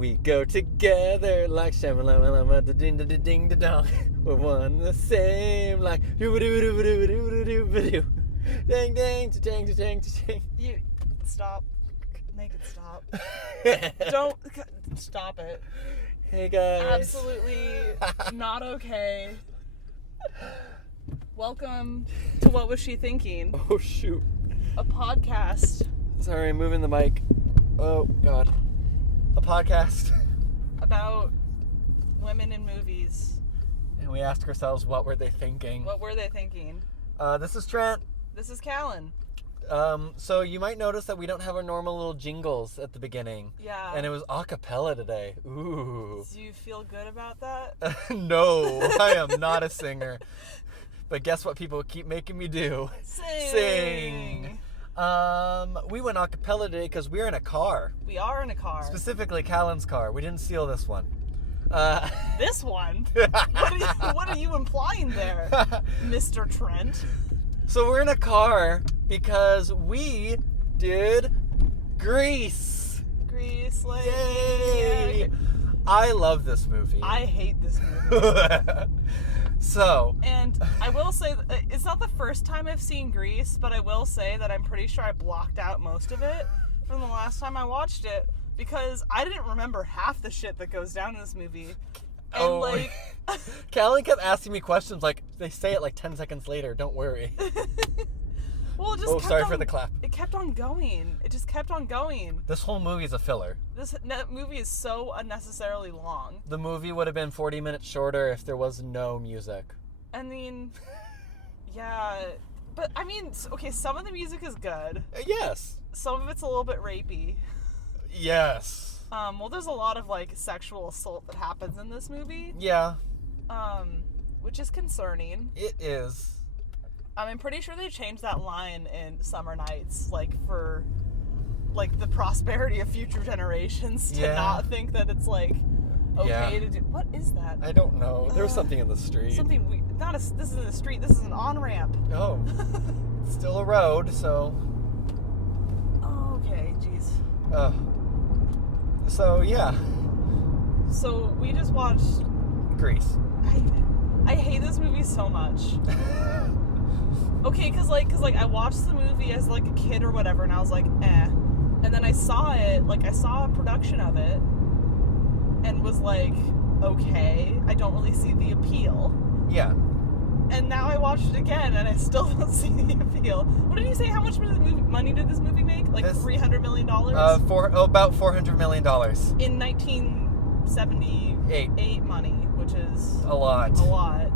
We go together like shamalama da ding da ding da dong. We're one the same like doo doo doo doo doo doo doo. Dang dang dang dang dang. You stop. Make it stop. Don't stop it. Hey guys. Absolutely not okay. Welcome to What Was She Thinking? Oh shoot. A podcast Sorry, I'm moving the mic. Oh god. A podcast about women in movies. And we ask ourselves, what were they thinking? What were they thinking? This is Trent. This is Kallan. So you might notice that we don't have our normal little jingles at the beginning. Yeah. And it was a cappella today. Ooh. Do you feel good about that? No, I am not a singer. But guess what people keep making me do? Sing. We went a cappella today because we're in a car. We are in a car. Specifically Kallan's car. We didn't steal this one. This one? What are you implying there, Mr. Trent? So we're in a car because we did Grease. Grease, like, Yay! yeah. I love this movie. I hate this movie. So. And I will say, it's not the first time I've seen Grease, but I will say that I'm pretty sure I blocked out most of it from the last time I watched it because I didn't remember half the shit that goes down in this movie. And like, Kallan kept asking me questions like, they say it like 10 seconds later, don't worry. well, it just kept sorry on, for the clap. It kept on going. It just kept on going. This whole movie is a filler. This movie is so unnecessarily long. The movie would have been 40 minutes shorter if there was no music. I mean, yeah, but I mean, okay, some of the music is good. Yes. Some of it's a little bit rapey. Yes. Well, there's a lot of, like, sexual assault that happens in this movie. Yeah. Which is concerning. It is. I'm pretty sure they changed that line in Summer Nights, like, for, like, the prosperity of future generations to not think that it's, like, okay to do. What is that? I don't know. There was something in the street. Something weird. This isn't a street, this is an on-ramp. Oh. Still a road, so. Oh, okay, jeez. So, yeah. So, we just watched Grease. I hate this movie so much. Okay, cause I watched the movie as like a kid or whatever, and I was like, eh. And then I saw a production of it, and was like, okay, I don't really see the appeal. Yeah. And now I watched it again, and I still don't see the appeal. What did you say? How much money did this movie make? Like $300 million? About $400 million. In 1978 money, which is a lot. A lot.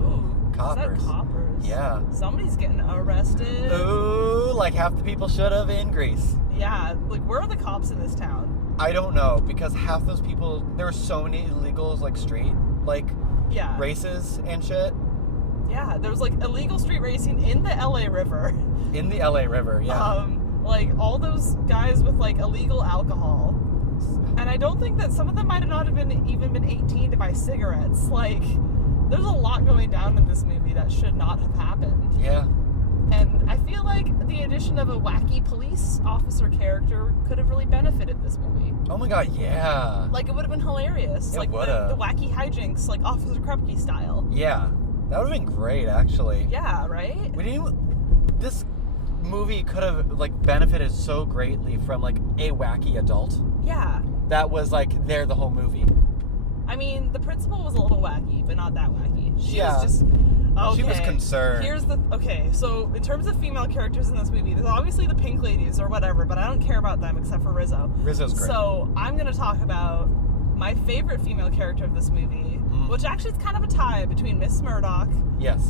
Ooh, Coppers. Is that coppers? Yeah. Somebody's getting arrested. Ooh, like half the people should have in Grease. Yeah, like where are the cops in this town? I don't know, because half those people, there were so many illegals, like street, like races and shit. Yeah, there was like illegal street racing in the LA River. In the LA River, yeah. Like all those guys with like illegal alcohol. And I don't think that some of them might have not have even been 18 to buy cigarettes. Like, there's a lot going down in this movie that should not have happened. Yeah. And I feel like the addition of a wacky police officer character could have really benefited this movie. Oh my god, yeah. Like, it would have been hilarious. It like the wacky hijinks, like Officer Krupke style. Yeah. That would have been great, actually. Yeah, right? This movie could have, like, benefited so greatly from, like, a wacky adult. Yeah. That was, like, there the whole movie. I mean, the principal was a little wacky, but not that wacky. She was just... Okay. She was concerned. So in terms of female characters in this movie, there's obviously the pink ladies or whatever, but I don't care about them except for Rizzo. Rizzo's great. So I'm going to talk about my favorite female character of this movie, which actually is kind of a tie between Miss Murdoch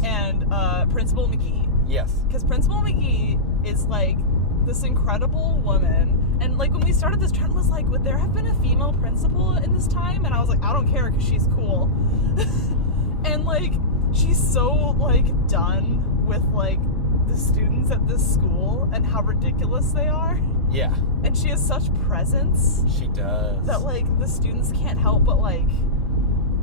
and Principal McGee. Yes. Because Principal McGee is like this incredible woman. And like when we started this, Trent was like, would there have been a female principal in this time? And I was like, I don't care because she's cool. And like, she's so like done with like the students at this school and how ridiculous they are. Yeah. And she has such presence. She does. That like the students can't help but like,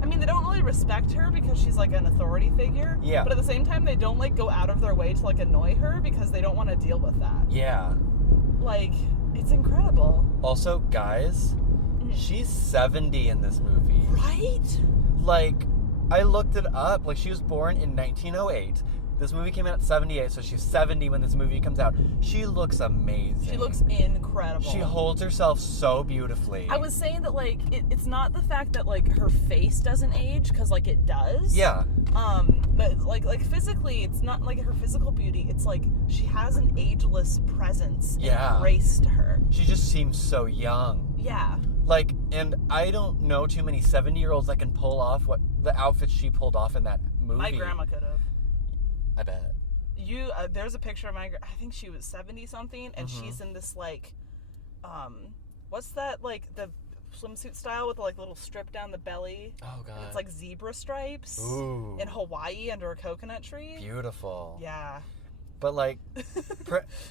I mean, they don't really respect her because she's like an authority figure. Yeah. But at the same time, they don't like go out of their way to like annoy her because they don't want to deal with that. Yeah. Like, it's incredible. Also, guys, She's 70 in this movie. Right? Like, I looked it up. Like, she was born in 1908. This movie came out in 78, so she's 70 when this movie comes out. She looks amazing. She looks incredible. She holds herself so beautifully. I was saying that, like, it's not the fact that, like, her face doesn't age, because, like, it does. Yeah. But, like physically, it's not, like, her physical beauty. It's, like, she has an ageless presence and grace to her. She just seems so young. Yeah. Like, and I don't know too many 70-year-olds that can pull off what the outfits she pulled off in that movie. My grandma could have. I bet. There's a picture of I think she was 70-something, and she's in this, like, what's that, like, the swimsuit style with the, like, little strip down the belly? Oh, God. And it's, like, zebra stripes. Ooh. In Hawaii under a coconut tree. Beautiful. Yeah. But, like,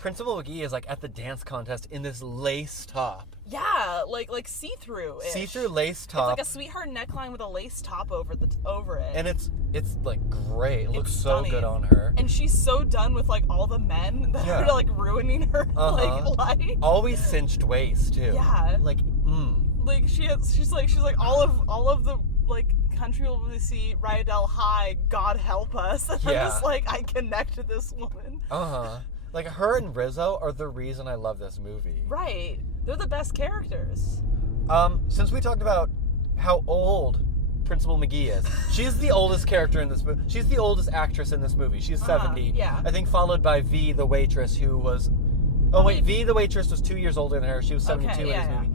Principal McGee is, like, at the dance contest in this lace top. Yeah, like see-through. See-through lace top. It's like a sweetheart neckline with a lace top over it. And it's like, great. It looks so stunning. good on her. And she's so done with, like, all the men that are, like, ruining her, like, life. Always cinched waist, too. Yeah. Like, Like, she's like, all of the, like, country will see Rydell High, God help us. And I'm just like, I connect to this woman. Like, her and Rizzo are the reason I love this movie. Right. They're the best characters. Since we talked about how old Principal McGee is, she's the oldest character in this movie. She's the oldest actress in this movie. She's 70. Yeah. I think followed by V, the waitress, who was... V, the waitress, was 2 years older than her. She was 72 in this movie.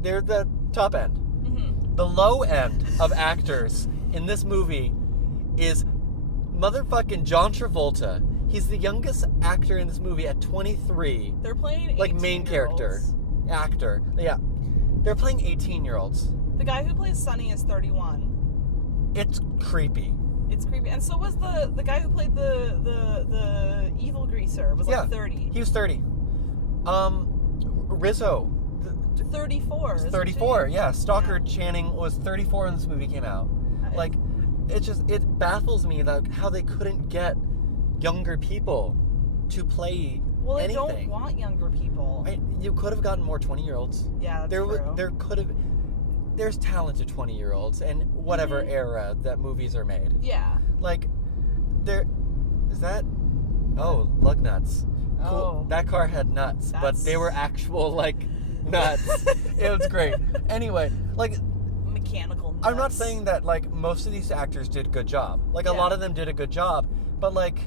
They're the top end. The low end of actors in this movie is motherfucking John Travolta. He's the youngest actor in this movie at 23. They're playing 18-year-olds. Like, main character. Actor. Yeah. They're playing 18-year-olds. The guy who plays Sonny is 31. It's creepy. It's creepy. And so was the guy who played the evil greaser was like 30. He was 30. Rizzo. 34. 34, yeah. Stockard Channing was 34 when this movie came out. Like, it baffles me like how they couldn't get younger people to play Well, they anything. don't want younger people. You could have gotten more 20-year-olds. Yeah, that's true. There could have... There's talented 20-year-olds in whatever era that movies are made. Yeah. Like, there... Is that... Oh, lug nuts. Cool. Oh. That car had nuts, but they were actual, like... nuts. It was great. Anyway, like, mechanical nuts. I'm not saying that, like, most of these actors did a good job. Like, a lot of them did a good job, but, like,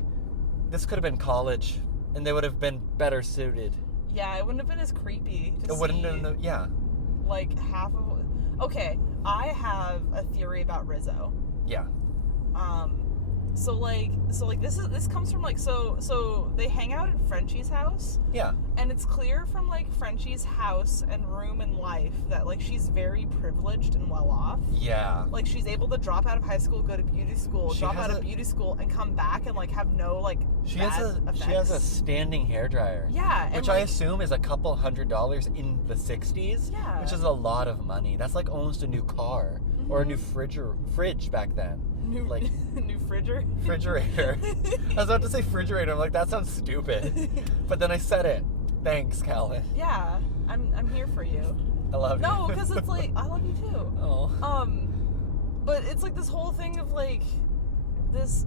this could have been college, and they would have been better suited. Yeah, it wouldn't have been as creepy to see, wouldn't have, like, half of... Okay, I have a theory about Rizzo. Yeah. So this comes from, like, so they hang out at Frenchie's house. Yeah. And it's clear from, like, Frenchie's house and room and life that, like, she's very privileged and well off. Yeah. Like, she's able to drop out of high school, go to beauty school, beauty school, and come back and, like, have no, like, she bad effects. She has a standing hairdryer. Yeah. And, which, like, I assume is a couple $100s in the 60s. Yeah. Which is a lot of money. That's, like, almost a new car. Or a new fridge back then. New refrigerator. I was about to say refrigerator. I'm like, that sounds stupid. But then I said it. Thanks, Kallan. Yeah, I'm here for you. I love you. No, because it's like, I love you too. Oh. But it's like this whole thing of like this.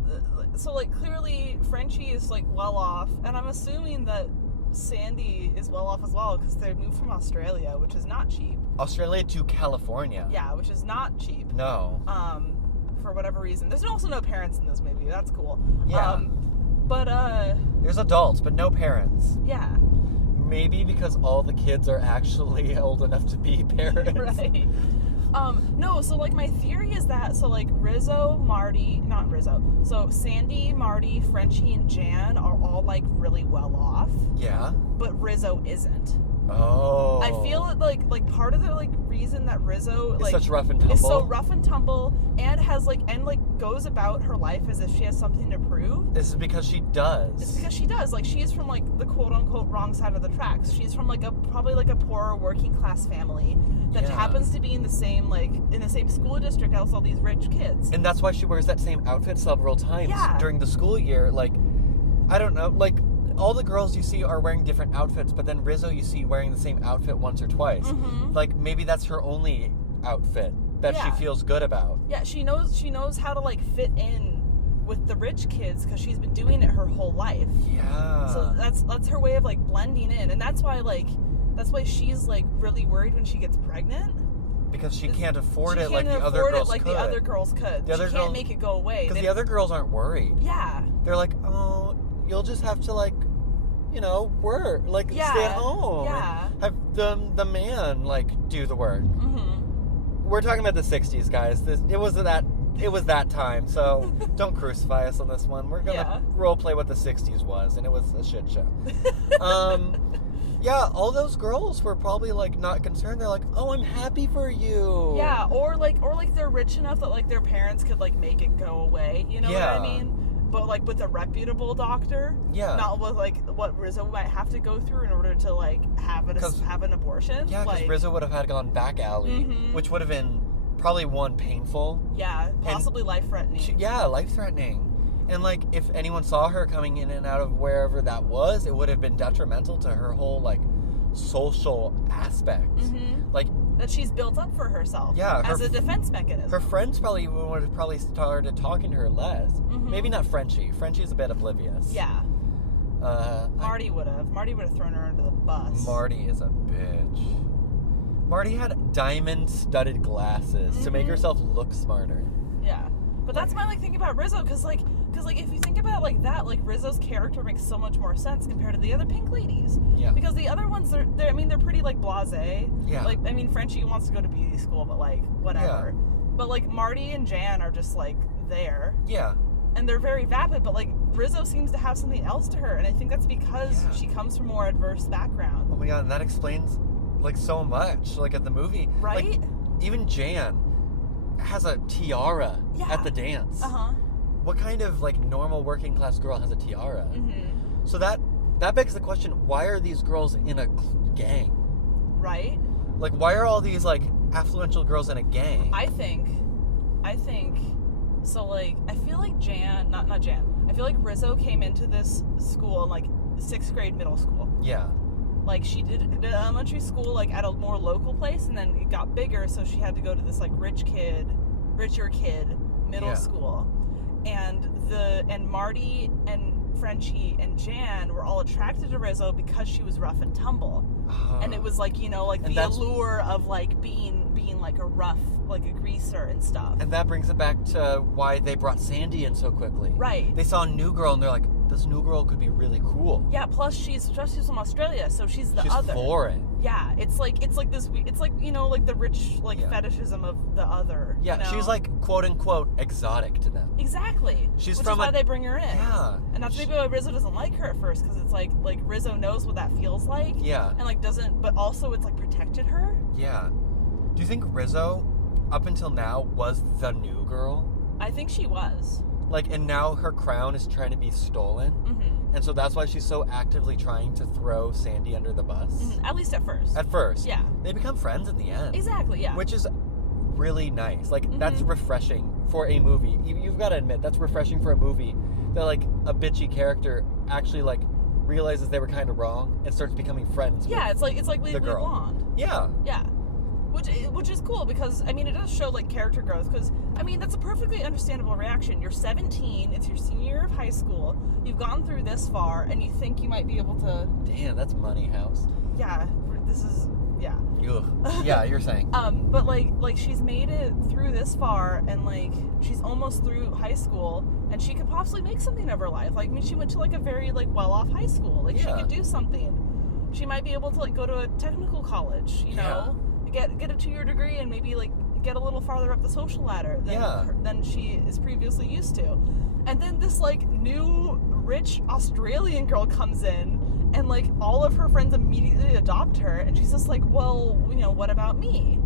So like clearly Frenchie is like well off, and I'm assuming that Sandy is well off as well because they moved from Australia, which is not cheap. Australia to California. Yeah, which is not cheap. No. For whatever reason. There's also no parents in this movie. That's cool. Yeah. But there's adults, but no parents. Yeah. Maybe because all the kids are actually old enough to be parents. Right. No, so like my theory is that so like so Sandy, Marty, Frenchie, and Jan are all like really well off. Yeah. But Rizzo isn't. Oh. I feel it like part of the like reason that Rizzo like such rough and tumble. Is so rough and tumble and has like goes about her life as if she has something to prove. This is because she does. It's because she does. Like she is from like the quote unquote wrong side of the tracks. She's from like probably like a poorer working class family that happens to be in the same school district as all these rich kids. And that's why she wears that same outfit several times during the school year. Like, I don't know, like all the girls you see are wearing different outfits, but then Rizzo you see wearing the same outfit once or twice. Like, maybe that's her only outfit that she feels good about. Yeah, she knows how to, like, fit in with the rich kids because she's been doing it her whole life. Yeah. So that's her way of, like, blending in. And that's why she's, like, really worried when she gets pregnant. Because she can't afford it like the other girls could. The other girls could. She can't make it go away. Because the other girls aren't worried. Yeah. They're like, oh, you'll just have to, like, you know, work. Like, stay at home. Yeah. And have the man, like, do the work. We're talking about the 60s, guys. It was that time, so don't crucify us on this one. We're going to role play what the 60s was, and it was a shit show. Yeah, all those girls were probably, like, not concerned. They're like, oh, I'm happy for you. Yeah, or they're rich enough that, like, their parents could, like, make it go away. You know what I mean? But, like, with a reputable doctor. Yeah. Not with, like, what Rizzo might have to go through in order to, like, have an abortion. Yeah, because like, Rizzo would have had gone back alley, which would have been probably, one, painful. Yeah, possibly life-threatening. Life-threatening. And, like, if anyone saw her coming in and out of wherever that was, it would have been detrimental to her whole, like, social aspect. Like, that she's built up for herself. Yeah. As a defense mechanism. Her friends probably would have started talking to her less. Maybe not Frenchie. Frenchie's a bit oblivious. Yeah. Marty would have. Marty would have thrown her under the bus. Marty is a bitch. Marty had diamond-studded glasses to make herself look smarter. Yeah. But that's my, like, thing about Rizzo, because if you think about it like that, like, Rizzo's character makes so much more sense compared to the other pink ladies. Yeah. Because the other ones, they're pretty, like, blasé. Yeah. Like, I mean, Frenchie wants to go to beauty school, but, like, whatever. Yeah. But, like, Marty and Jan are just, like, there. Yeah. And they're very vapid, but, like, Rizzo seems to have something else to her, and I think that's because she comes from a more adverse background. Oh my god, and that explains, like, so much, like, at the movie. Right? Like, even Jan has a tiara at the dance. What kind of, like, normal working class girl has a tiara? So that begs the question, why are these girls in a gang? Right? Like, why are all these, like, affluential girls in a gang? I think so, like, I feel like Jan, not Jan, I feel like Rizzo came into this school in, like, 6th grade middle school. Yeah. Like, she did elementary school, like, at a more local place, and then it got bigger, so she had to go to this, like, richer kid middle school. And Marty and Frenchie and Jan were all attracted to Rizzo because she was rough and tumble. And it was, like, you know, like, the allure of, like, being like a rough, like a greaser and stuff. And that brings it back to why they brought Sandy in so quickly. Right. They saw a new girl and they're like, this new girl could be really cool. Yeah, plus she's from Australia, so she's other. She's foreign. Yeah, it's like this, it's like, you know, like the rich, like, fetishism of the other. Yeah, you know? she's like, quote unquote, exotic to them. Exactly. Which is why they bring her in. Yeah. And that's maybe why Rizzo doesn't like her at first, because it's like Rizzo knows what that feels like. Yeah. And, like, but also it's, like, protected her. Yeah. Do you think Rizzo, up until now, was the new girl? I think she was. Like, and now her crown is trying to be stolen. And so that's why she's so actively trying to throw Sandy under the bus. At least at first. At first. Yeah. They become friends in the end. Exactly, yeah. Which is really nice. Like, that's refreshing for a movie. You've got to admit, that's refreshing for a movie that, like, a bitchy character actually, like, realizes they were kind of wrong and starts becoming friends with it's like the girl. Blonde. Yeah. Yeah. Which is cool, because, I mean, it does show, like, character growth, because, I mean, that's a perfectly understandable reaction. You're 17, it's your senior year of high school, you've gone through this far, and you think you might be able to... Damn, that's Money House. Yeah, this is... Yeah. Yeah, you're saying. But, like, she's made it through this far, and, like, she's almost through high school, and she could possibly make something of her life. Like, I mean, she went to, like, a very, like, well-off high school. Like, she could do something. She might be able to, like, go to a technical college, you know? Get a 2-year degree and maybe, like, get a little farther up the social ladder than she is previously used to. And then this, like, new rich Australian girl comes in, and, like, all of her friends immediately adopt her, and she's just like, well, you know, what about me?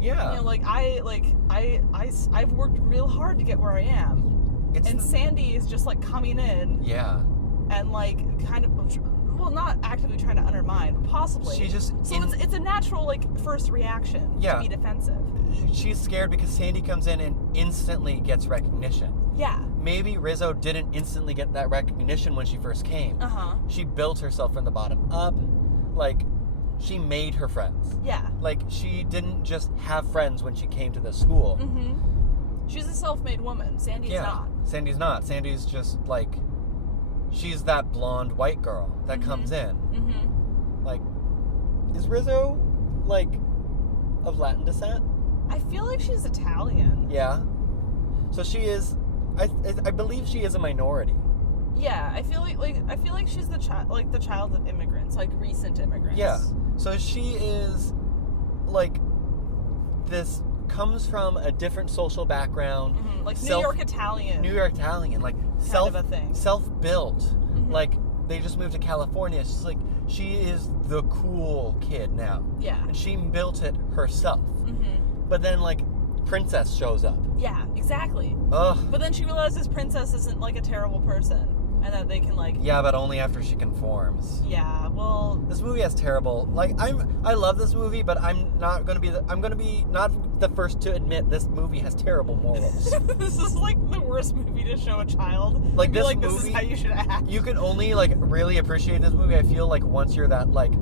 Yeah. You know, like, I've worked real hard to get where I am. And Sandy is just, like, coming in. Yeah. And, like, kind of... Well, not actively trying to undermine, but possibly. It's a natural, like, first reaction to be defensive. She's scared because Sandy comes in and instantly gets recognition. Yeah. Maybe Rizzo didn't instantly get that recognition when she first came. Uh-huh. She built herself from the bottom up. Like, she made her friends. Yeah. Like, she didn't just have friends when she came to the school. Mm-hmm. She's a self-made woman. Sandy's not. Sandy's not. Sandy's just, like, she's that blonde white girl that comes in. Mm-hmm. Like, is Rizzo, like, of Latin descent? I feel like she's Italian. Yeah. So she is, I believe she is a minority. Yeah, I feel like she's the child of immigrants, like recent immigrants. Yeah. So she is, like, this comes from a different social background. Mm-hmm. Like New York Italian, like self-built. Mm-hmm. Like, they just moved to California. She's like, she is the cool kid now. Yeah. And she built it herself. Mm-hmm. But then, like, Princess shows up. Yeah, exactly. Ugh. But then she realizes Princess isn't, like, a terrible person. And that they can, like... Yeah, but only after she conforms. Yeah, well... This movie has terrible... Like, I love this movie, but I'm not gonna be... I'm gonna be not the first to admit this movie has terrible morals. This is, like, the worst movie to show a child. Like, this movie... This is how you should act. You can only, like, really appreciate this movie, I feel like, once you're that, like,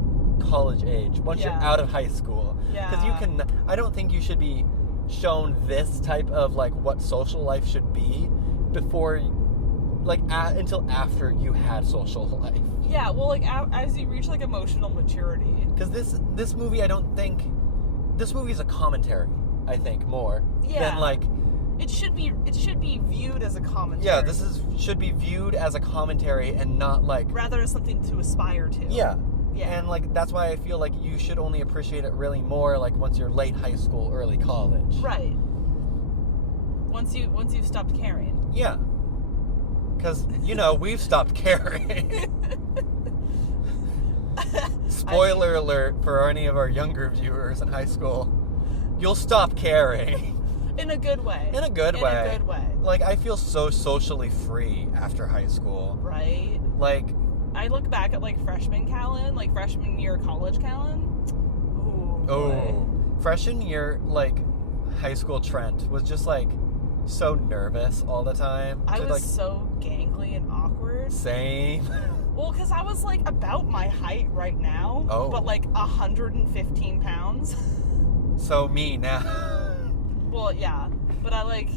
college age. Once you're out of high school. Yeah. Because you can... I don't think you should be shown this type of, like, what social life should be before... Like, until after you had social life. Yeah, well, like, as you reach, like, emotional maturity. Because this movie, I don't think... This movie is a commentary, I think, more. Yeah. Than, like... It should be viewed as a commentary. Yeah, should be viewed as a commentary and not, like... Rather as something to aspire to. Yeah. Yeah. And, like, that's why I feel like you should only appreciate it really more, like, once you're late high school, early college. Right. Once you've stopped caring. Yeah. Because, you know, we've stopped caring. Spoiler alert for any of our younger viewers in high school. You'll stop caring. In a good way. In a good way. In a good way. Like, I feel so socially free after high school. Right. Like... I look back at, like, freshman Kallan, like, freshman year college Kallan. Ooh, oh. Freshman year, like, high school Trent was just, like... so nervous all the time. I was, like, so gangly and awkward. Same. Well, because I was, like, about my height right now. Oh. But, like, 115 pounds. So me now. Well, yeah. But I, like...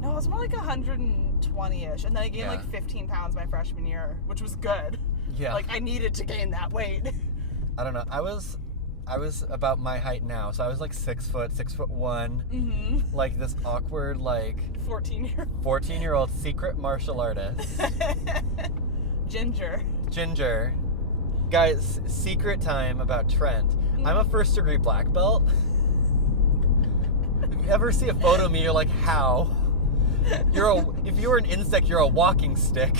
No, I was more like 120-ish. And then I gained, like, 15 pounds my freshman year, which was good. Yeah. Like, I needed to gain that weight. I don't know. I was about my height now, so I was like 6'1". Mm-hmm. Like this awkward, like 14-year-old secret martial artist. Ginger. Guys, secret time about Trent. Mm-hmm. I'm a first-degree black belt. If you ever see a photo of me, you're like, how? If you were an insect, you're a walking stick.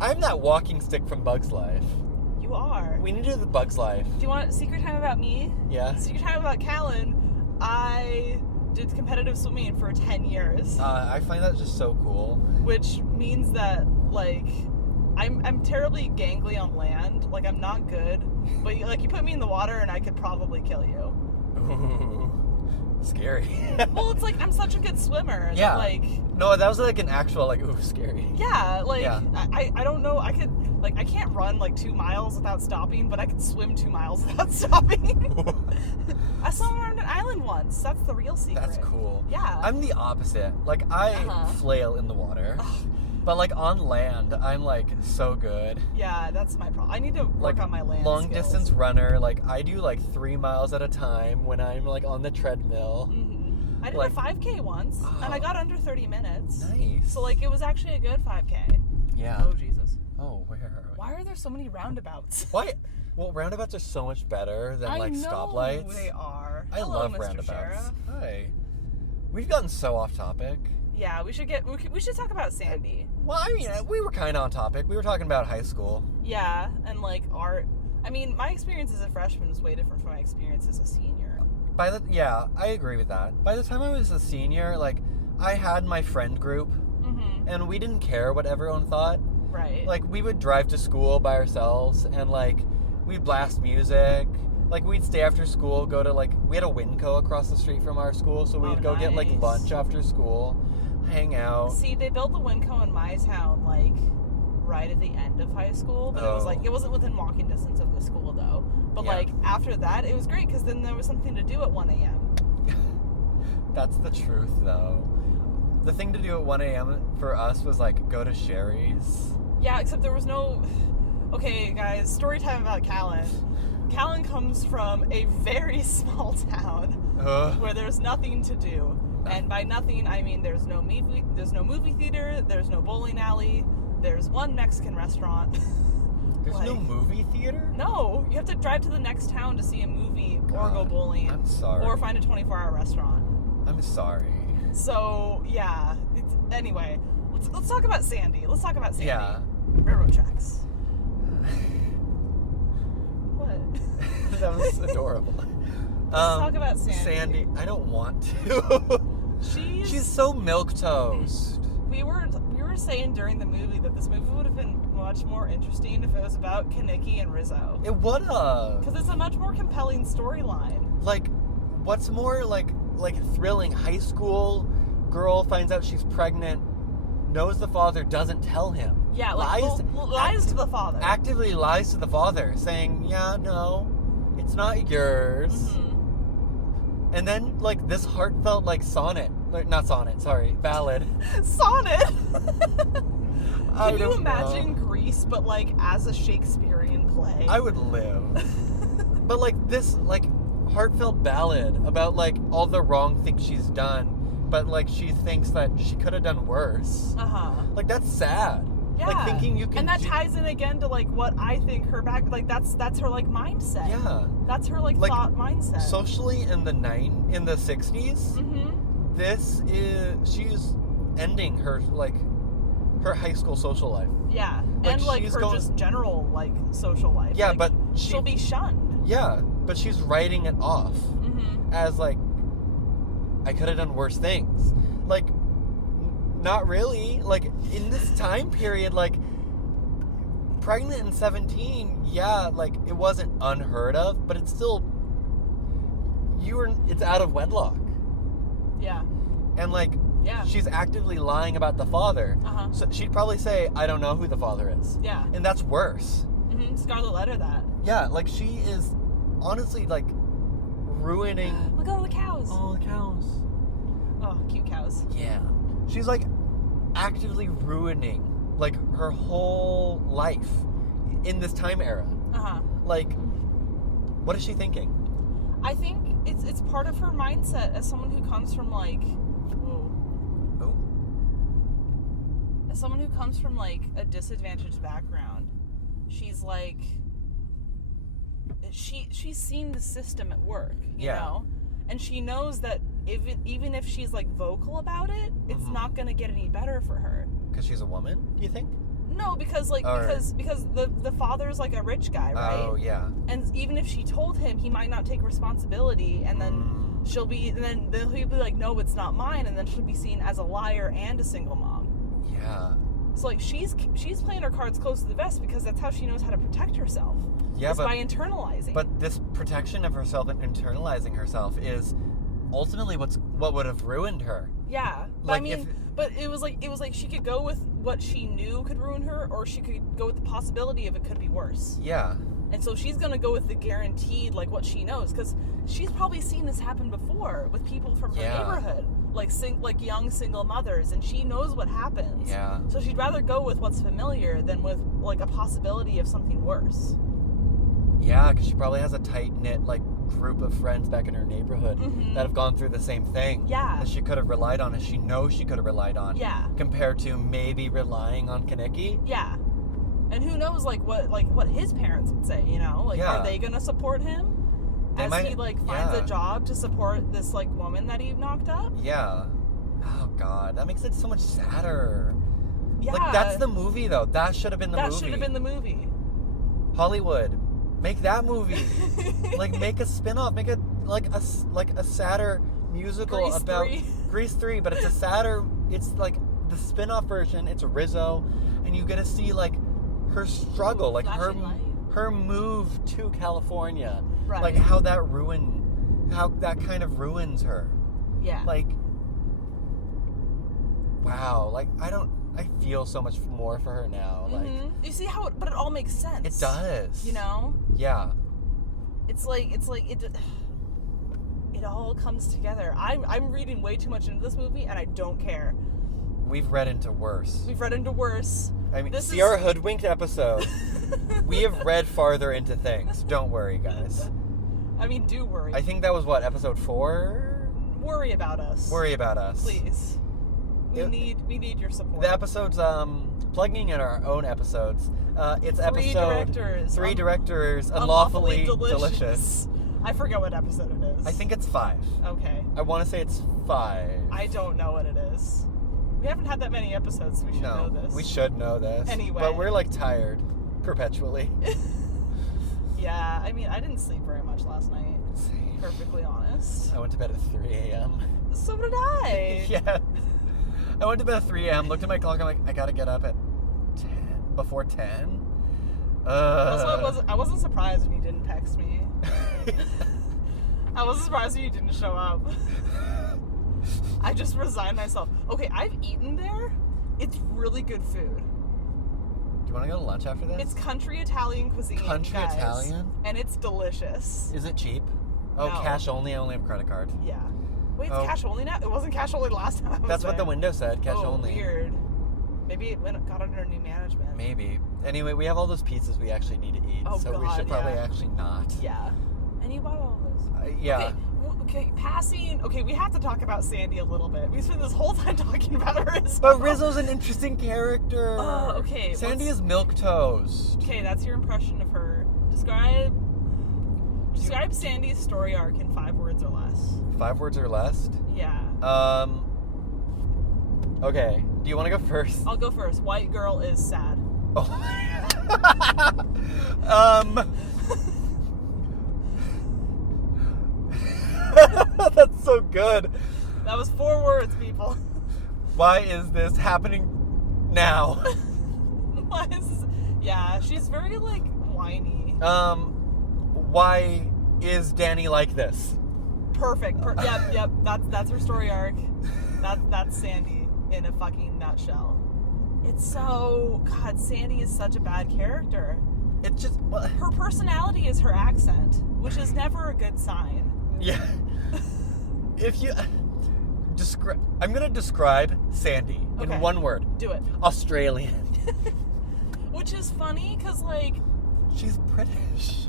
I'm that walking stick from Bug's Life. You are. We need to do the Bug's Life. Do you want a secret time about me? Yeah. Secret time about Kallan. I did competitive swimming for 10 years. I find that just so cool. Which means that, like, I'm terribly gangly on land. Like, I'm not good. But, like, you put me in the water and I could probably kill you. Ooh. Scary. Well, it's like, I'm such a good swimmer. Yeah. That, like... No, that was like an actual, like, ooh, scary. Yeah, like, yeah. I don't know, I can't run, like, 2 miles without stopping, but I could swim 2 miles without stopping. I swam around an island once. That's the real secret. That's cool. Yeah. I'm the opposite. Like, I flail in the water. But, like, on land, I'm, like, so good. Yeah, that's my problem. I need to work on my land long skills. Distance runner. Like, I do, like, 3 miles at a time when I'm, like, on the treadmill. Mm-hmm. I did a 5K once, and I got under 30 minutes. Nice. So, like, it was actually a good 5K. Yeah. Oh, Jesus. Oh, where are we? Why are there so many roundabouts? Why? Well, roundabouts are so much better than, like, stoplights. They are. I Hello, love Mr. roundabouts. Sheriff. Hi. We've gotten so off topic. Yeah, we should talk about Sandy. Well, I mean, we were kind of on topic. We were talking about high school. Yeah, and, like, art. I mean, my experience as a freshman was way different from my experience as a senior. Yeah, I agree with that. By the time I was a senior, like, I had my friend group, and we didn't care what everyone thought. Right. Like, we would drive to school by ourselves, and, like, we'd blast music. like we'd stay after school, go to like, we had a Winco across the street from our school, so we'd go get like lunch after school, hang out. See, they built the Winco in my town like right at the end of high school, but it wasn't within walking distance of the school though. But like after that, it was great because then there was something to do at 1 a.m. That's the truth though. The thing to do at 1 a.m. for us was like go to Sherry's. Yeah, except there was no. Okay, guys, story time about Kallan. Kallan comes from a very small town where there's nothing to do, and by nothing I mean there's no movie theater, there's no bowling alley, there's one Mexican restaurant. There's no movie theater? No, you have to drive to the next town to see a movie or go bowling. I'm sorry. Or find a 24-hour restaurant. I'm sorry. So yeah. Anyway, let's talk about Sandy. Let's talk about Sandy. Yeah. Railroad tracks. What? That was adorable. Let's talk about Sandy. Sandy, I don't want to. She's so milquetoast. We were saying during the movie that this movie would have been much more interesting if it was about Kaneki and Rizzo. It would have. Because it's a much more compelling storyline. Like, what's more like thrilling? High school girl finds out she's pregnant, knows the father, doesn't tell him. Yeah, like, lies to the father. Actively lies to the father, saying, yeah, no, it's not yours. Mm-hmm. And then, like, this heartfelt, like, sonnet. Like, not sonnet, sorry, ballad. Sonnet? Can you imagine know. Grease, but, like, as a Shakespearean play? I would live. But, like, this, like, heartfelt ballad about, like, all the wrong things she's done, but, like, she thinks that she could have done worse. Uh-huh. Like, that's sad. Yeah. Like, thinking you can... And that ties in again to, like, what I think her back... Like, that's her, like, mindset. Yeah. That's her, like thought mindset. Socially in the 60s, she's ending her, like, her high school social life. Yeah. And, like, her just general, like, social life. Yeah, like, but she'll be shunned. Yeah, but she's writing it off as, like, I could have done worse things. Like, not really. Like, in this time period, like, pregnant in 17, yeah, like, it wasn't unheard of, but it's still, it's out of wedlock. Yeah. And, like, she's actively lying about the father. So she'd probably say, I don't know who the father is. Yeah. And that's worse. Scarlet Letter that. Yeah, like, she is honestly, like, ruining... Look at all the cows. All the cows. Oh, cute cows. Yeah. She's, like, actively ruining, like, her whole life in this time era. Like, what is she thinking? I think it's part of her mindset as someone who comes from, like... As someone who comes from, like, a disadvantaged background, she's, like... She's seen the system at work, you know? And she knows that even if she's, like, vocal about it, it's not going to get any better for her. Because she's a woman, do you think? No, because, like, because the father's, like, a rich guy, right? Oh, yeah. And even if she told him, he might not take responsibility, and then he'll be like, no, it's not mine, and then she'll be seen as a liar and a single mom. Yeah. So, like, she's playing her cards close to the vest because that's how she knows how to protect herself. Yeah, but by internalizing. But this protection of herself and internalizing herself is ultimately what would have ruined her. Yeah, but like but it was like she could go with what she knew could ruin her, or she could go with the possibility of it could be worse. Yeah. And so she's gonna go with the guaranteed, like, what she knows, because she's probably seen this happen before with people from her neighborhood, like young single mothers, and she knows what happens. Yeah. So she'd rather go with what's familiar than with, like, a possibility of something worse. Yeah, because she probably has a tight-knit, like, group of friends back in her neighborhood that have gone through the same thing. Yeah. That she could have relied on, as she knows she could have relied on. Yeah. Compared to maybe relying on Kaneki. Yeah. And who knows, what his parents would say, you know? Like, are they going to support him? He finds a job to support this, like, woman that he knocked up? Yeah. Oh, God. That makes it so much sadder. Yeah. Like, that's the movie, though. That should have been the movie. That should have been the movie. Hollywood. Make that movie. Like, make a spin-off. Make it like a sadder musical Grease about 3. Grease 3, but it's a sadder, it's like the spin-off version. It's Rizzo, and you get to see, like, her struggle, like her her move to California. Right. Like, how that kind of ruins her. Yeah. Like, wow. Like, I feel so much more for her now. Like, you see how but it all makes sense. it does. You know? Yeah. It all comes together. I'm reading way too much into this movie, and I don't care. We've read into worse. I mean, our hoodwinked episode. We have read farther into things. Don't worry, guys. I mean, do worry. I think that was episode 4? Worry about us. Please. We need your support. The episodes, plugging in our own episodes. It's Three directors, unlawfully delicious. I forget what episode it is. I think it's 5. Okay. I want to say it's 5. I don't know what it is. We haven't had that many episodes, so we should know this. We should know this. Anyway. But we're, tired. Perpetually. Yeah, I mean, I didn't sleep very much last night. Same. Perfectly honest. I went to bed at 3 a.m. So did I. Yeah. I went to bed at 3 a.m., looked at my clock, I'm like, I gotta get up at 10, before 10. Also, I wasn't surprised when you didn't text me. I wasn't surprised when you didn't show up. I just resigned myself. Okay, I've eaten there. It's really good food. Do you want to go to lunch after this? It's country Italian cuisine. Guys, Italian? And it's delicious. Is it cheap? Oh, No. Cash only? I only have credit card. Yeah. Wait, it's cash only now? It wasn't cash only last time I was That's what there. the window said, cash only. Weird. Maybe it got under new management. Maybe. Anyway, we have all those pizzas we actually need to eat, so we should probably actually not. Yeah. And you bought all those. Yeah. Okay, we have to talk about Sandy a little bit. We spent this whole time talking about her. But Rizzo's an interesting character. Okay. Sandy is milquetoast. Okay, that's your impression of her. Describe Sandy's story arc in 5 words or less. 5 words or less? Yeah. Okay. Do you want to go first? I'll go first. White girl is sad. Oh. That's so good. That was 4 words, people. Why is this happening now? Why is this? Yeah, she's very, whiny. Why is Danny like this? Perfect. Yep. That's her story arc. That's Sandy in a fucking nutshell. It's so... God, Sandy is such a bad character. It's just... Her personality is her accent, which is never a good sign. Yeah. If you... I'm going to describe Sandy in 1 word. Do it. Australian. Which is funny, because, she's British.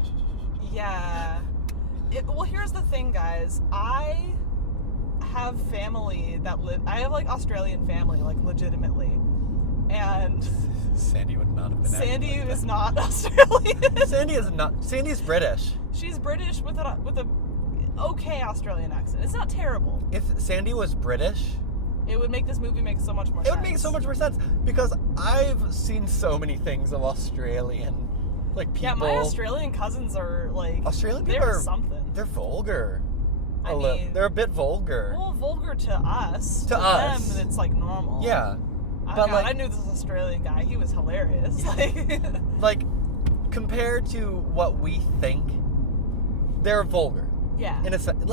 Yeah. Well, here's the thing, guys. I have family that live... I have, Australian family, legitimately. And... Sandy would not have been Sandy is not Australian. Sandy is British. She's British with a okay Australian accent. It's not terrible. If Sandy was British... It would make this movie make so much more sense. It would make so much more sense, because I've seen so many things of Australian, people... Yeah, my Australian cousins are, Australian people they're are... something. They're vulgar. I mean... They're a bit vulgar. Well, vulgar to us. To us. them, it's, normal. Yeah. I knew this Australian guy. He was hilarious. Compared to what we think, they're vulgar. Yeah. In a sense,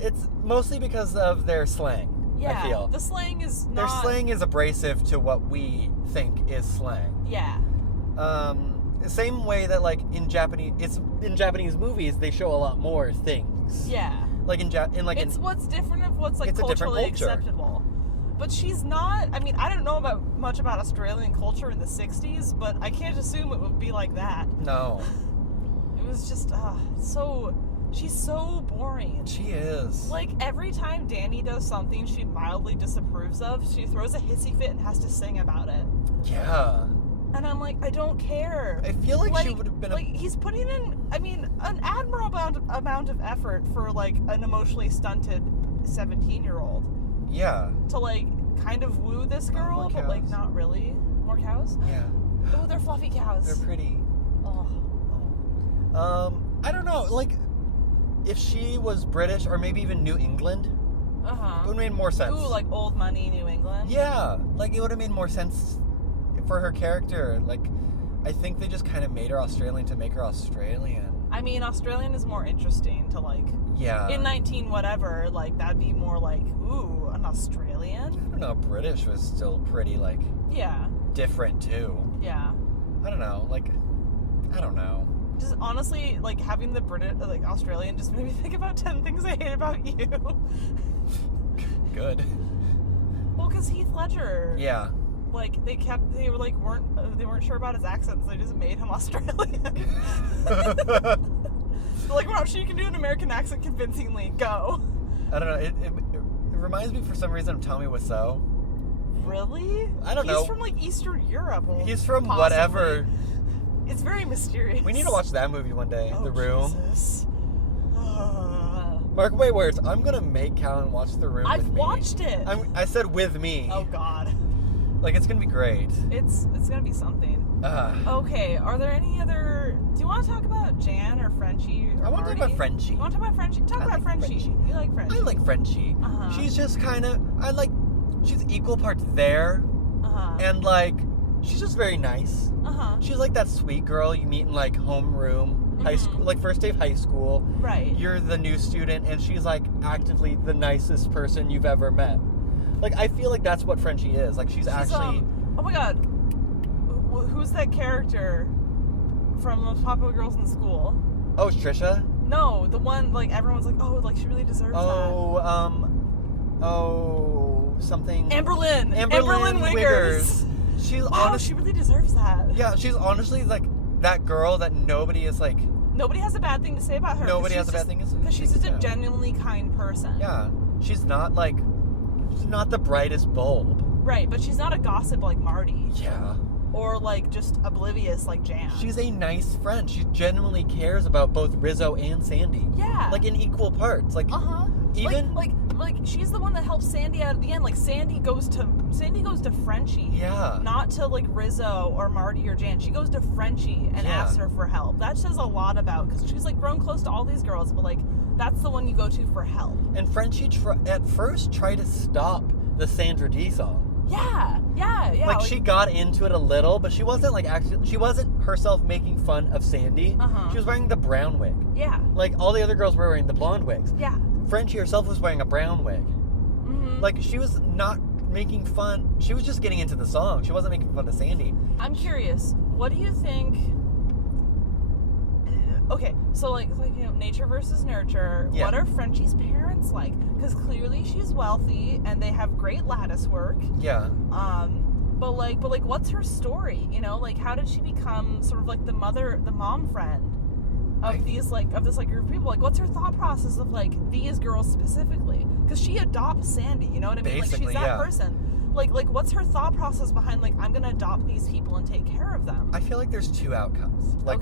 it's mostly because of their slang. Yeah. I feel The slang is not... Their slang is abrasive to what we think is slang. Yeah. Same way that in Japanese movies they show a lot more things. Yeah. It's what's different of what's it's a different culturally culture. acceptable. But she's not... I mean, I don't know much about Australian culture in the 60s, but I can't assume it would be like that. No. It was just, she's so boring. She is. Every time Danny does something she mildly disapproves of, she throws a hissy fit and has to sing about it. Yeah. And I'm like, I don't care. I feel she would have been he's putting in, an admirable amount of effort for, an emotionally stunted 17-year-old. Yeah. To, kind of woo this girl, but, not really. More cows? Yeah. Oh, they're fluffy cows. They're pretty. Oh. I don't know, if she was British or maybe even New England, it would have made more sense. Ooh, old money New England? Yeah, it would have made more sense for her character. I think they just kind of made her Australian to make her Australian. I mean, Australian is more interesting to, like... Yeah. In 19 whatever, like, that'd be more like, ooh, an Australian? I don't know, British was still pretty, like... Yeah. Different, too. Yeah. I don't know, like... I don't know. Just honestly, like, having the Australian just made me think about 10 things I hate about you. Good. Well, because Heath Ledger... Yeah. Like, they weren't sure about his accent, so they just made him Australian. They're like, wow, she can do an American accent convincingly. Go. I don't know. It reminds me for some reason of Tommy Wiseau. Really? I don't know. He's from, like, Eastern Europe. He's from possibly. whatever. It's very mysterious. We need to watch that movie one day. Oh, The Room. Jesus. Mark my words. I'm gonna make Kallan watch The Room. I've with me. watched it. I said with me. Oh God. Like, it's gonna be great. It's gonna be something. Okay. Are there any other? Do you want to talk about Jan or Frenchie? Or I want to talk about Frenchie. You want to talk about Frenchie? Talk about Frenchie. You like Frenchie? I like Frenchie. Uh-huh. She's just kind of. She's equal parts there, and like, she's just very nice. She's like that sweet girl you meet in like homeroom, high school, like first day of high school. Right. You're the new student, and she's like actively the nicest person you've ever met. Like, I feel like that's what Frenchie is. Like, she's actually... oh my God. Who's that character from Most Popular Girls in School? Oh, it's Trisha? No, the one, like, everyone's like, oh, like, she really deserves that. Something... Amberlynn Wiggers. She's she really deserves that. Yeah, she's honestly, like, that girl that nobody is, like... Nobody has a bad thing to say about her. Nobody has a bad thing to say. Because she's just a genuinely kind person. Yeah. She's not, like... She's not the brightest bulb. Right, but she's not a gossip like Marty. Yeah. Or, like, just oblivious like Jan. She's a nice friend. She genuinely cares about both Rizzo and Sandy. Yeah. Like, in equal parts. Like, even... Like, she's the one that helps Sandy out at the end. Like, Sandy goes to Frenchie. Yeah. Not to, like, Rizzo or Marty or Jan. She goes to Frenchie and asks her for help. That says a lot about... Because she's, like, grown close to all these girls, but, like, that's the one you go to for help. And Frenchie at first tried to stop the Sandra Dee song. Yeah. Like, she got into it a little, but she wasn't, like, actually... She wasn't herself making fun of Sandy. She was wearing the brown wig. Yeah. Like, all the other girls were wearing the blonde wigs. Yeah. Frenchie herself was wearing a brown wig. Like, she was not making fun... She was just getting into the song. She wasn't making fun of Sandy. I'm curious. What do you think... Okay, so like you know, nature versus nurture. Yeah. What are Frenchie's parents like? Because clearly she's wealthy and they have great lattice work. Yeah. But what's her story? You know, like how did she become sort of like the mom friend of this group of people? Like, what's her thought process of like these girls specifically? Because she adopts Sandy. You know what I mean? Basically, like she's that person. Like what's her thought process behind like I'm gonna adopt these people and take care of them? I feel like there's two outcomes. Like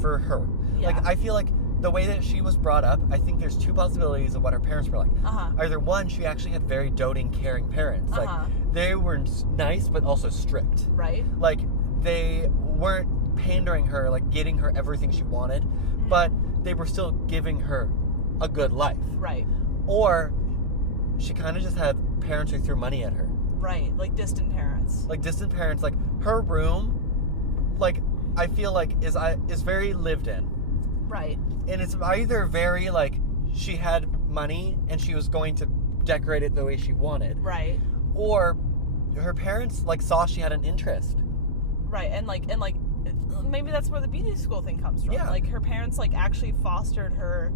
for her. Yeah. Like, I feel like the way that she was brought up, I think there's two possibilities of what her parents were like. Either one, she actually had very doting, caring parents. Like, they were nice, but also strict. Right. Like, they weren't pandering her, like, getting her everything she wanted, but they were still giving her a good life. Right. Or she kind of just had parents who threw money at her. Right. Like, distant parents. Like, her room, like, I feel like is very lived in. Right. And it's either very, like, she had money and she was going to decorate it the way she wanted. Right. Or her parents, like, saw she had an interest. Right. And maybe that's where the beauty school thing comes from. Yeah. Like, her parents, like, actually fostered her,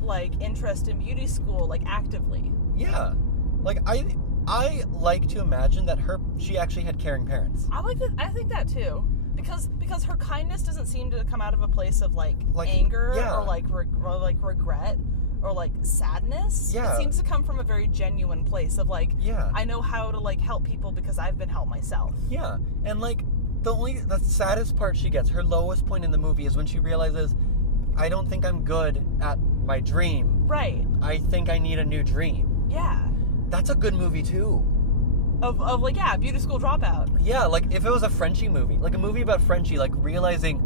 like, interest in beauty school, like, actively. Yeah. Like, I like to imagine that she actually had caring parents. I think that, too. Because her kindness doesn't seem to come out of a place of like anger or like regret or like sadness. Yeah. It seems to come from a very genuine place of like, I know how to like help people because I've been helped myself. Yeah. And like the saddest part she gets, her lowest point in the movie is when she realizes, I don't think I'm good at my dream. Right. I think I need a new dream. Yeah. That's a good movie too. Of like, yeah, beauty school dropout. Yeah, like if it was a Frenchie movie, like a movie about Frenchie, like realizing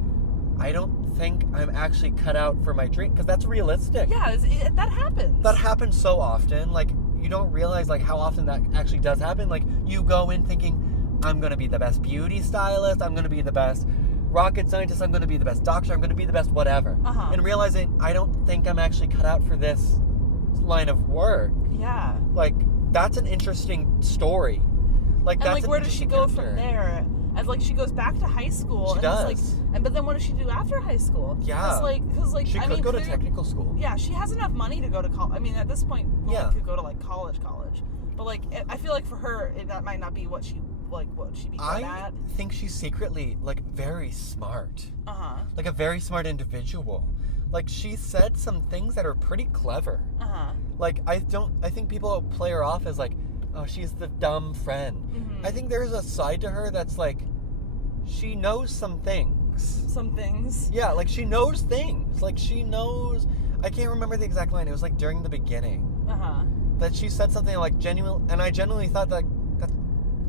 I don't think I'm actually cut out for my dream, because that's realistic. Yeah, that happens. That happens so often. Like, you don't realize like how often that actually does happen. Like, you go in thinking, I'm going to be the best beauty stylist. I'm going to be the best rocket scientist. I'm going to be the best doctor. I'm going to be the best whatever. And realizing I don't think I'm actually cut out for this line of work. Yeah. Like, that's an interesting story. Like, that's where does she go from there? And like, she goes back to high school. She does. It's like, but then what does she do after high school? Yeah. Because she could go to technical school. Yeah, she has enough money to go to college. I mean, at this point, could go to like college. But like, I feel like for her, that might not be what she'd be good at. I think she's secretly like very smart. Like a very smart individual. Like, she said some things that are pretty clever. Like, I think people play her off as like, oh, she's the dumb friend. I think there's a side to her that's like, she knows some things. Some things? Yeah, like, she knows things. Like, she knows, I can't remember the exact line. It was like during the beginning. That she said something like genuine, and I genuinely thought that that's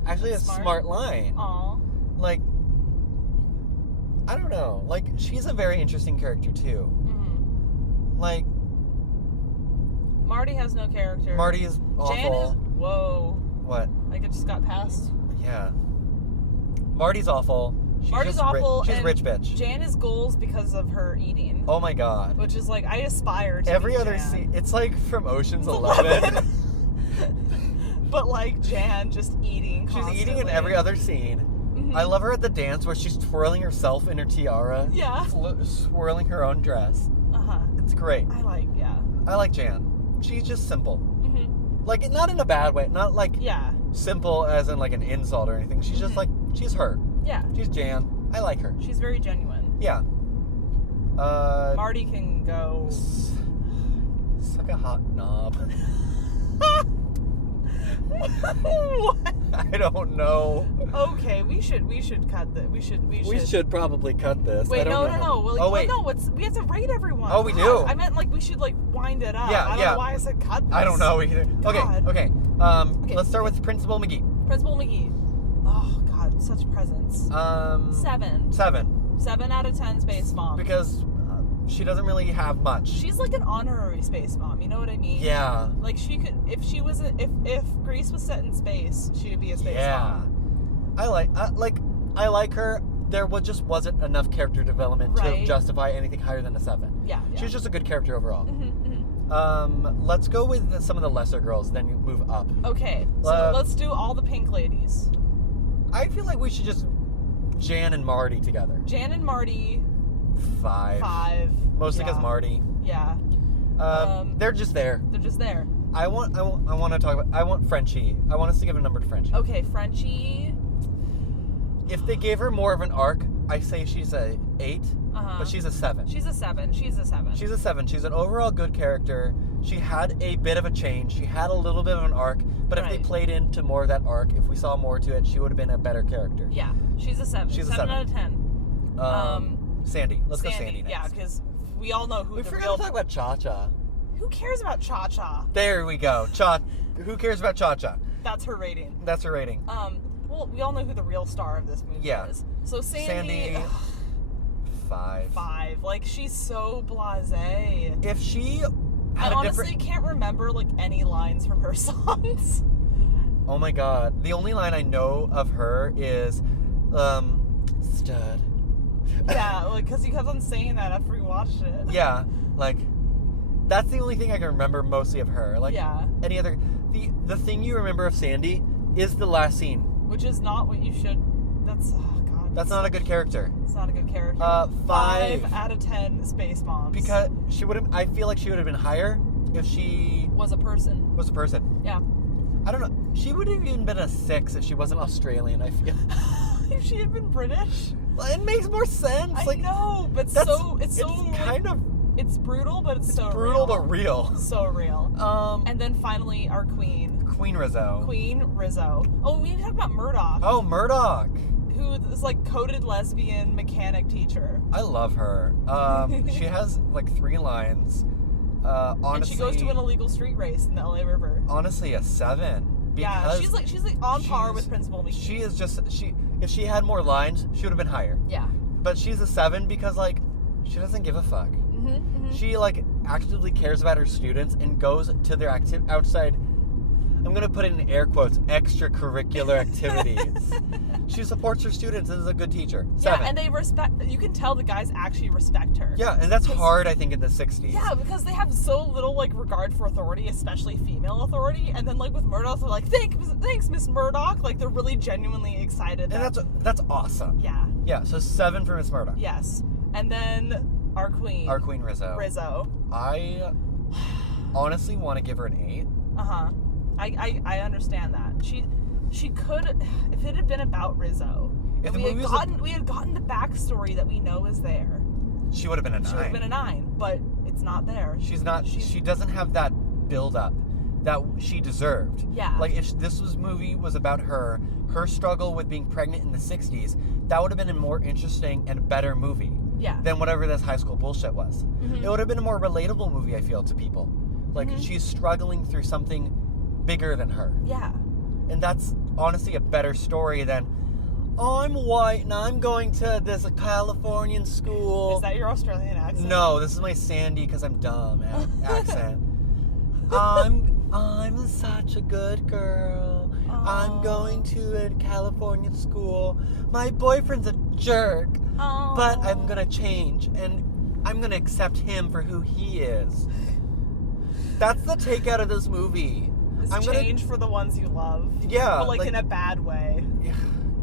actually a smart line. Aw. Like, I don't know. Like, she's a very interesting character too. Like, Marty has no character. Marty is awful. Jan is... Whoa. What? Like, it just got passed. Yeah. Marty's awful. Marty's awful. She's rich bitch. Jan is goals because of her eating. Oh my god. Which is like, I aspire to every be other Jan. scene. It's like from Ocean's 11. But like Jan just eating constantly. She's eating in every other scene. I love her at the dance where she's twirling herself in her tiara. Yeah. Swirling her own dress. It's great. I like Jan. She's just simple. Like, not in a bad way. Not like simple as in like an insult or anything. She's just like, she's her. Yeah. She's Jan. I like her. She's very genuine. Yeah. Marty can go... Suck a hot knob. What? I don't know. Okay, we should cut this. We should probably cut this. Wait, no. Well, wait. No, we have to rate everyone. Oh, we do? I meant like we should like wind it up. Yeah, I don't know why I said cut this. I don't know either. Okay. Let's start with Principal McGee. Principal McGee. Oh God, such presence. 7. 7 out of 10 space mom. Because she doesn't really have much. She's like an honorary space mom. You know what I mean? Yeah. Like, she could, if Greece was set in space, she would be a space mom. I like her. There just wasn't enough character development to justify anything higher than a 7. Yeah. She's just a good character overall. Let's go with some of the lesser girls, then move up. Okay. So let's do all the pink ladies. I feel like we should just Jan and Marty together. Jan and Marty. 5. Mostly because Marty. Yeah. They're just there. They're just there. I want to talk about. I want Frenchie. I want us to give a number to Frenchie. Okay, Frenchie. If they gave her more of an arc, I say she's a 8. But she's a 7. She's a 7. She's a 7. She's an overall good character. She had a bit of a change. She had a little bit of an arc. But if they played into more of that arc, if we saw more to it, she would have been a better character. Yeah, she's a 7. She's a 7 out of 10. Sandy. Let's go Sandy next. Yeah, because we all know who we forgot to talk about Cha-Cha. Who cares about Cha-Cha? There we go. Who cares about Cha-Cha? That's her rating. Well, we all know who the real star of this movie is. So Sandy 5. 5. Like, she's so blasé. If she I honestly can't remember like any lines from her songs. Oh my god. The only line I know of her is stud. Yeah, like, because you kept on saying that after we watched it. Yeah, like, that's the only thing I can remember mostly of her. Like, any other... The thing you remember of Sandy is the last scene. Which is not what you should... That's... Oh, God. That's not a good character. It's not a good character. 5 out of 10 space moms. Because she would have... I feel like she would have been higher if she... Was a person. Yeah. I don't know. She would have even been a 6 if she wasn't Australian, I feel. If she had been British? It makes more sense. I know, but it's kind of... It's brutal, but it's so brutal real. but real. So real. And then finally, our queen. Queen Rizzo. Oh, we need to talk about Murdoch. Oh, Murdoch. Who is like coded lesbian mechanic teacher. I love her. She has like 3 lines. Honestly, and she goes to an illegal street race in the LA River. Honestly, a 7. Yeah, she's like on par with Principal McGee. She is just if she had more lines, she would have been higher. Yeah. But she's a 7 because like she doesn't give a fuck. She like actively cares about her students and goes to their outside. And I'm going to put it in air quotes, extracurricular activities. She supports her students and is a good teacher. 7. Yeah, and they respect, you can tell the guys actually respect her. Yeah, and that's hard, I think, in the 60s. Yeah, because they have so little, like, regard for authority, especially female authority, and then, like, with Murdoch, they're like, thanks, Miss Murdoch. Like, they're really genuinely excited. And that's awesome. Yeah. Yeah, so 7 for Miss Murdoch. Yes. And then our queen. Our queen, Rizzo. I honestly want to give her an 8. Uh-huh. I understand that. She could, if it had been about Rizzo, if we had gotten the backstory that we know is there, she would have been a 9. She would have been a 9, but it's not there. She doesn't have that build-up that she deserved. Yeah. Like, if this movie was about her struggle with being pregnant in the 60s, that would have been a more interesting and better movie. Yeah. Than whatever this high school bullshit was. Mm-hmm. It would have been a more relatable movie, I feel, to people. Like, she's struggling through something bigger than her. Yeah. And that's honestly a better story than, I'm white and I'm going to this Californian school. Is that your Australian accent? No, this is my Sandy because I'm dumb accent. I'm such a good girl. Aww. I'm going to a California school. My boyfriend's a jerk. Aww. But I'm gonna change and I'm gonna accept him for who he is. That's the takeout of this movie. Change for the ones you love. Yeah. But like in a bad way. Yeah,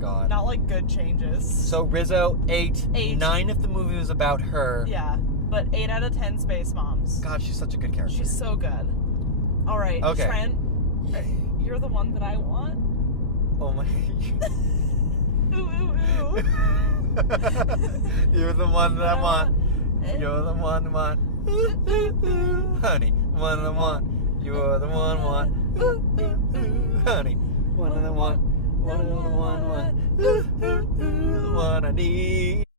God. Not like good changes. So Rizzo, 8. 9 if the movie was about her. Yeah. But 8 out of 10 Space Moms. God, she's such a good character. She's so good. All right, okay. Trent, you're the one that I want. Oh my. Ooh, ooh, ooh. You're the one that I want. You're the one I want. Ooh, ooh, ooh. Honey, one I want. You're the one I want. Ooh, ooh, ooh. Honey, one I want. One I want. Ooh, ooh, ooh. The one I need.